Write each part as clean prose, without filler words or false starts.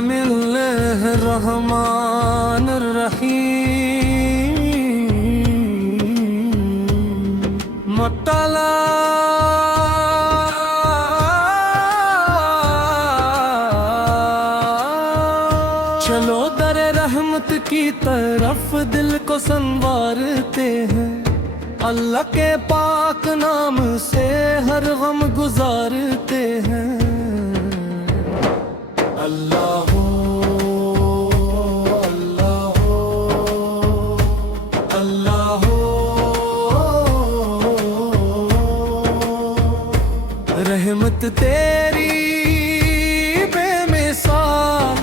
بسم اللہ الرحمن الرحیم مطلع چلو در رحمت کی طرف دل کو سنوارتے ہیں، اللہ کے پاک نام سے ہر غم گزارتے ہیں۔ اللہ ہو اللہ ہو اللہ ہو، رحمت تیری بے مثال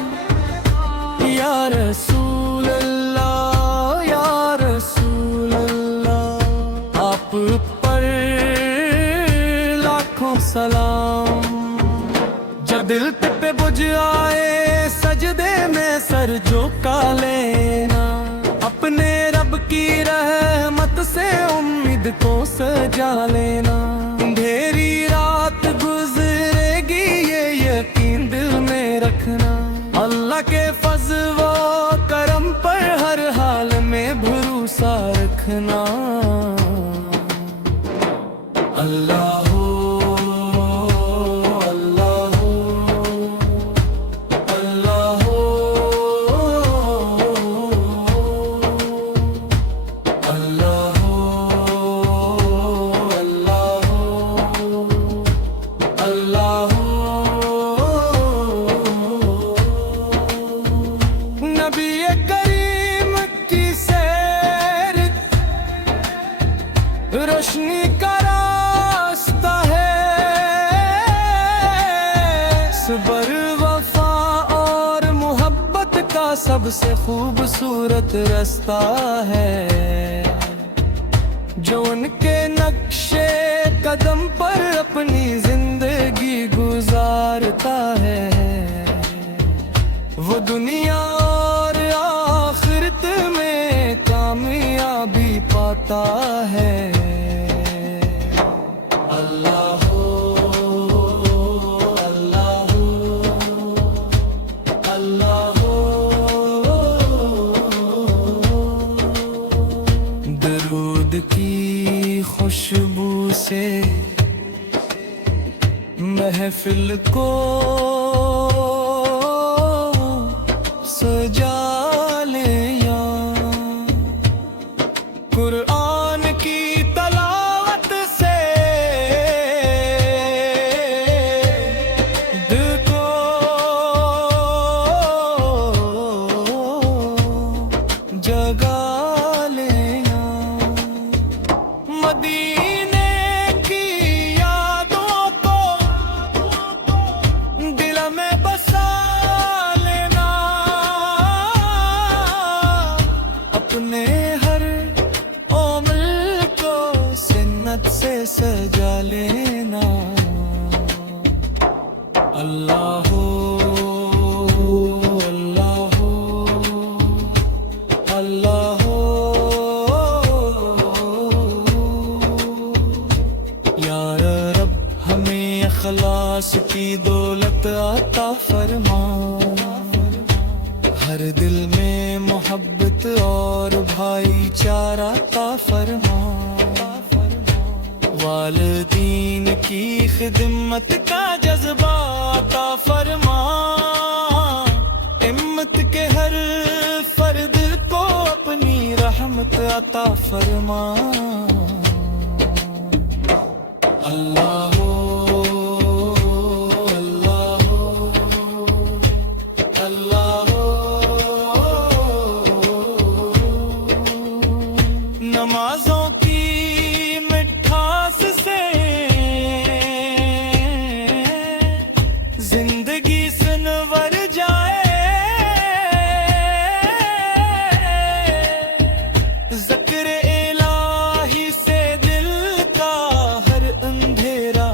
یا رسول اللہ یا رسول اللہ، آپ پر لاکھوں سلام۔ جب دل پہ بجھ آئے سجدے میں سر جھکا لینا، اپنے رب کی رحمت سے امید کو سجا لینا۔ اندھیری رات گزرے گی یہ یقین دل میں رکھنا، اللہ کے فضل و کرم پر ہر حال میں بھروسہ رکھنا۔ اللہ ہو اللہ ہو اللہ ہو اللہ ہو اللہ ہو۔ نبی کریم کی سیر روشنی کا راستہ ہے، صبر وفا اور محبت کا سب سے خوبصورت رستہ ہے، جو ان کے نقشے قدم پر اپنی زندگی گزارتا ہے، وہ دنیا اور آخرت میں کامیابی پاتا ہے۔ اللہ ہو اللہ ہو اللہ ہو، درود کی خوشبو سے محفل کو سجا لیا، قرآن کی تلاوت سے دل کو جگا لیا، مدینے کی یادوں کو دل میں بسا لینا، اپنے ہر عمل کو سنت سے سجا لینا۔ اللہ ہو اللہ ہو اللہ ہو، یا رب ہمیں اخلاص کی دولت عطا فرما، ہر دل میں محبت اور بھائی چارہ عطا فرما، والدین کی خدمت کا جذبہ عطا فرما، امت کے ہر فرد کو اپنی رحمت عطا فرما۔ اللہ ہو اللہ ہو اللہ ہو، نمازوں کی مٹھاس سے زندگی سنور جائے، ذکر الہی سے دل کا ہر اندھیرا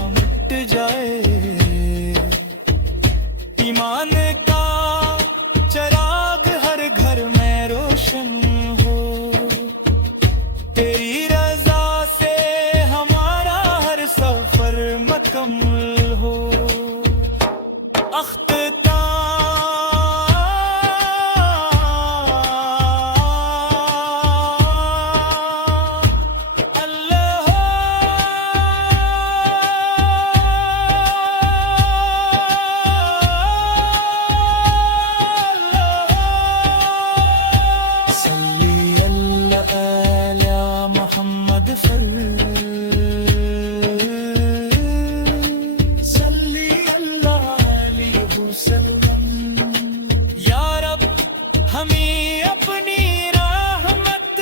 हमें अपनी रहमत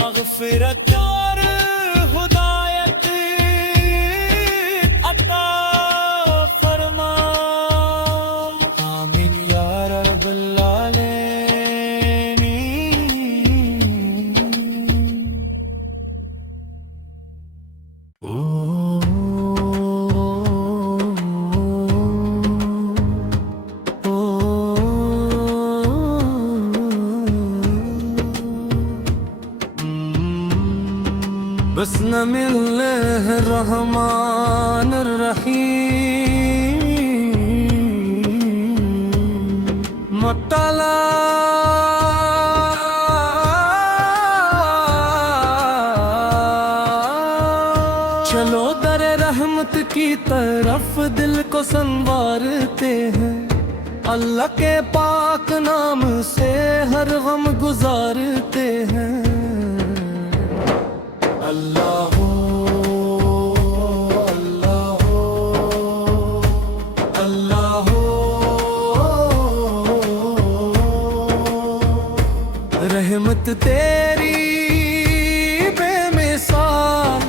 मगफिरत और हुदायत अता फरमा। आमीन या रब्बल आलमीन। बिस्मिल्लाहिर्रहमानिर्रहीम। मुत्तला चलो दर रहमत की तरफ दिल को संवारते हैं, अल्लाह के पाक नाम से हर गम गुजारते हैं। अल्लाह हो, अल्लाह हो, अल्लाह हो। रहमत तेरी बेमिसाल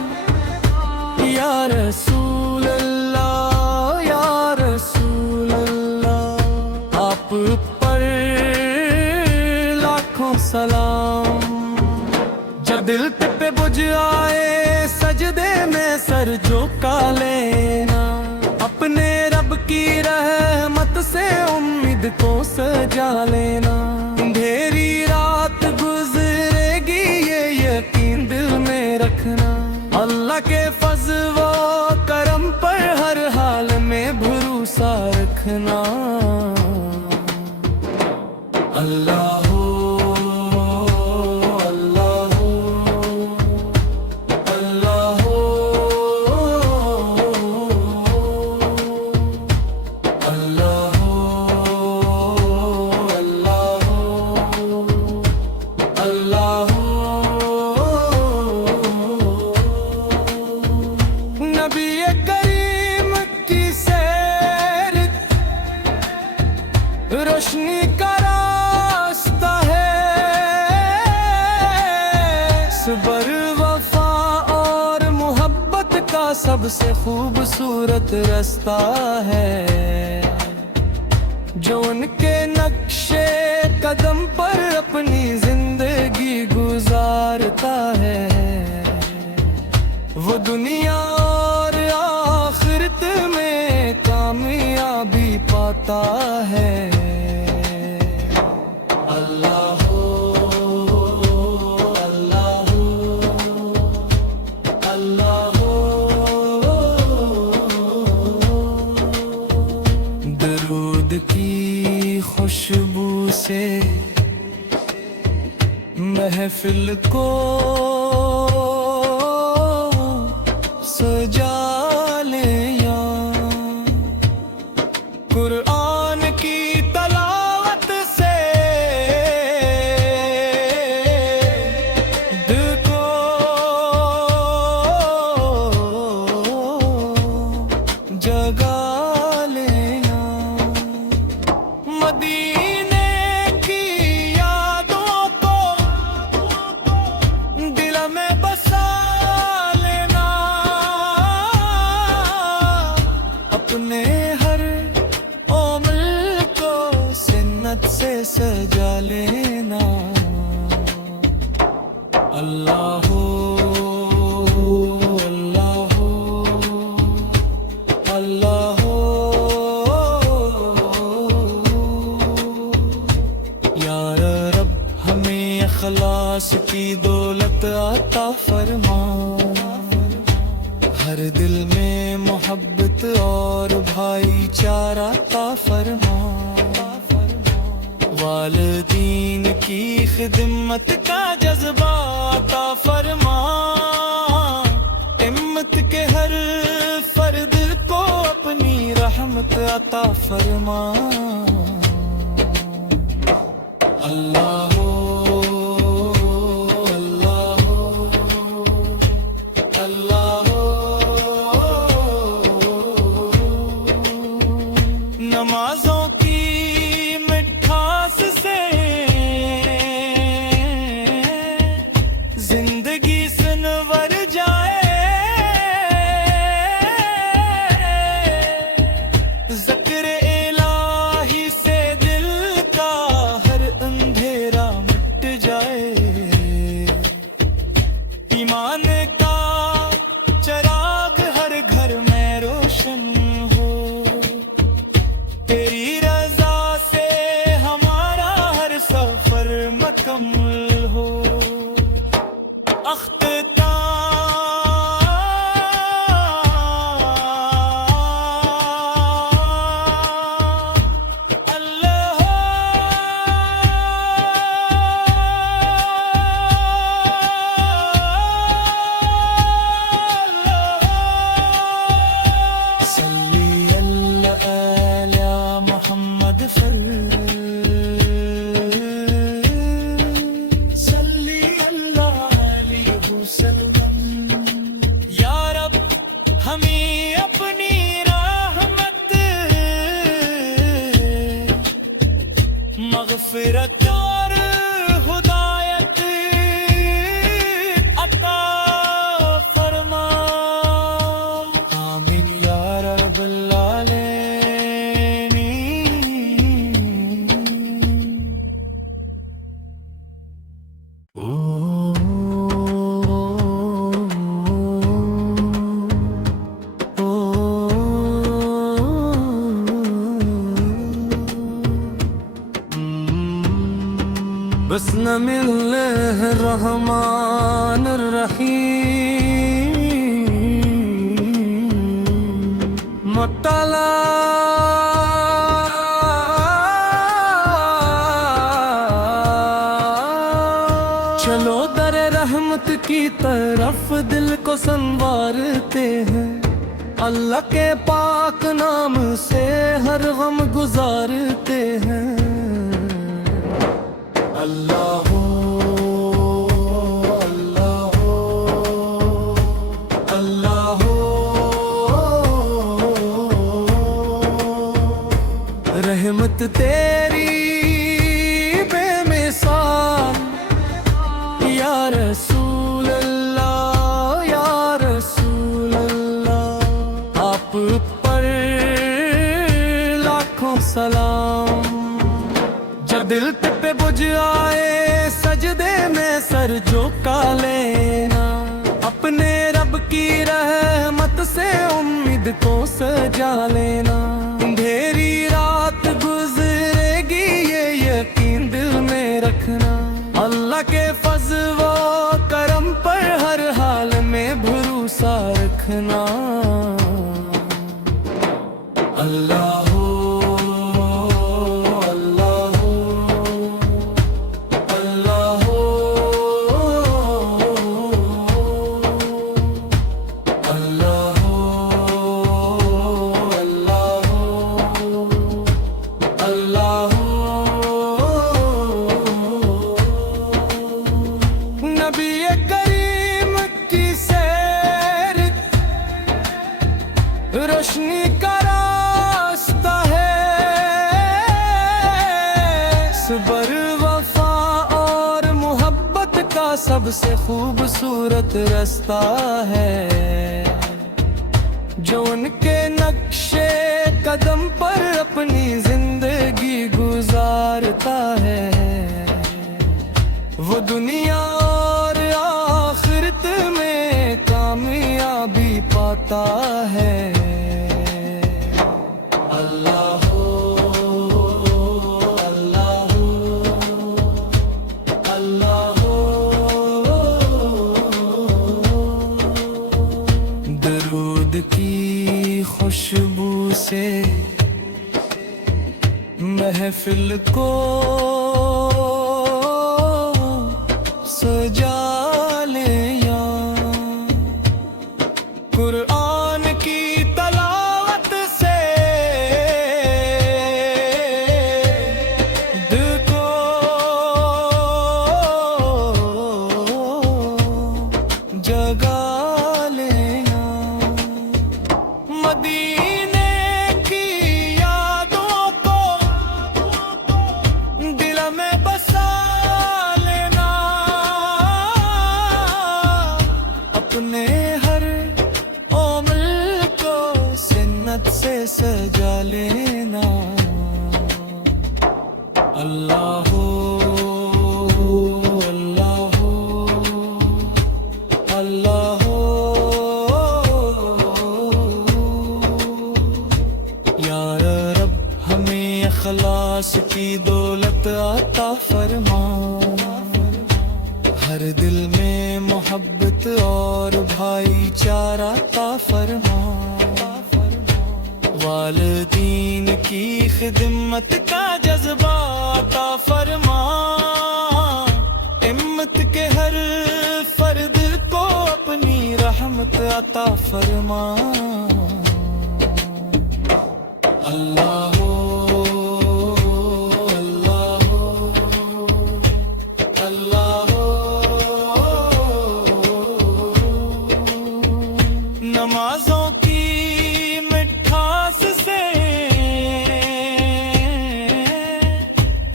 या रसूल अल्लाह, या रसूल अल्लाह। आप पर लाखों सलाम। जब दिल पे बुझ आए सजदे में सर झुका लेना, अपने रब की रहमत से उम्मीद को सजा लेना। अंधेरी रात गुजरेगी ये यकीन दिल में रखना, अल्लाह के फज़ल व करम पर हर हाल में भरोसा रखना। अल्लाह हो, अल्लाह हो, अल्लाह हो, अल्लाह हो, अल्लाह हो, अल्लाह हो। नबी करीम की सैर रोशनी का रास्ता है, सबर वफा और मोहब्बत का सबसे खूबसूरत रास्ता है। जो उनके नक्शे कदम पर अपनी जिंदगी गुजारता है, वो दुनिया और आखिरत में कामयाबी पाता है। अल्लाह हो, अल्लाह हो, अल्लाह हो। दरूद की खुशबू से महफिल को सजा ले या कुरान की तलावत से दिल को जगा लेना। मदीने की यादों को दिल में बसा लेना, अपने हर ओमल को सिन्नत से सजा लेना। अल्लाह हो, अल्लाह हो, अल्लाह हो। या रब हमें इखलास की दौलत अता फरमा, हर दिल में मोहब्बत और भाईचारा अता फरमा। वालिदीन की खिदमत का जज्बा अता फरमा, हिम्मत के हर फर्द को अपनी रहमत अता फरमा। अल्लाह हो, अल्लाह हो, अल्लाह हो। नमाजों की मग़फ़िरत और हिदायत अता फरमा। आमीन या रब्बल आलमीन। बिस्मिल्लाहिर्रहमानिर्रहीम। मुत्तला चलो दरे रहमत की तरफ दिल को संवारते हैं। अल्लाह के पाक नाम से हर गम गुजारते हैं। अल्लाह हो, अल्लाह हो, अल्लाह हो। रहमत तेरी बेमिसाल या रसूल अल्लाह, या रसूल अल्लाह। आप पर लाखों सलाम। जब दिल पे बुझ आए सजदे में सर झुका लेना। अपने रब की रहमत से उम्मीद को सजा लेना। अंधेरी रात गुजरेगी ये यकीन दिल में रखना। अल्लाह के फज़ल व करम पर हर हाल में भरोसा रखना। अल्लाह हो, अल्लाह हो, अल्लाह हो, अल्लाह हो, अल्लाह हो, अल्लाह हो। नबी करीम की सैर रोशनी का रास्ता है। सब्र वफा और मोहब्बत का सबसे खूबसूरत रास्ता है। जो उनके नक्शे कदम पर अपनी जिंदगी गुजारता है। वो दुनिया और आखिरत में कामयाबी पाता है। अल्लाह हो, अल्लाह हो, अल्लाह हो। दरूद की खुशबू से महफिल को सजा ले या कुरान की तलावत से दिल को जगा ले या। मदीने की यादों को दिल में बसा लेना। अपने हर ओमल को सिन्नत से सजा लेना। अल्लाह हो, अल्लाह हो, अल्लाह हो। या रब हमें इखलास की दौलत अता फरमा। हर दिल में मोहब्बत और भाईचारा अता फरमा। वालिदीन की खिदमत का जज्बा अता फरमा। हिम्मत के हर फर्द को अपनी रहमत अता फरमा। अल्लाह हो, अल्लाह हो, अल्लाह हो। नमाजों की मिठास से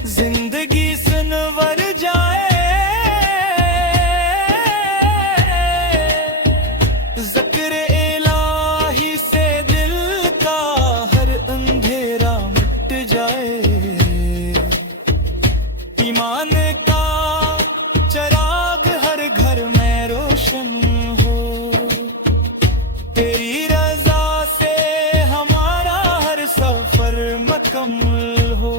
जिंदगी مکمل ہو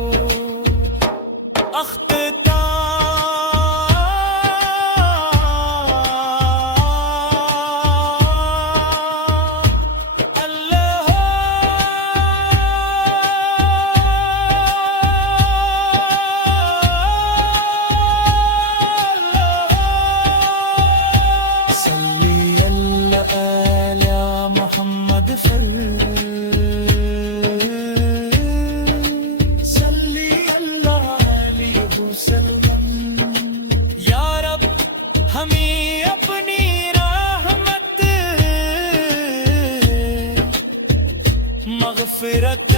محمد صلی اللہ علیہ وسلم یا رب ہمیں اپنی رحمت مغفرت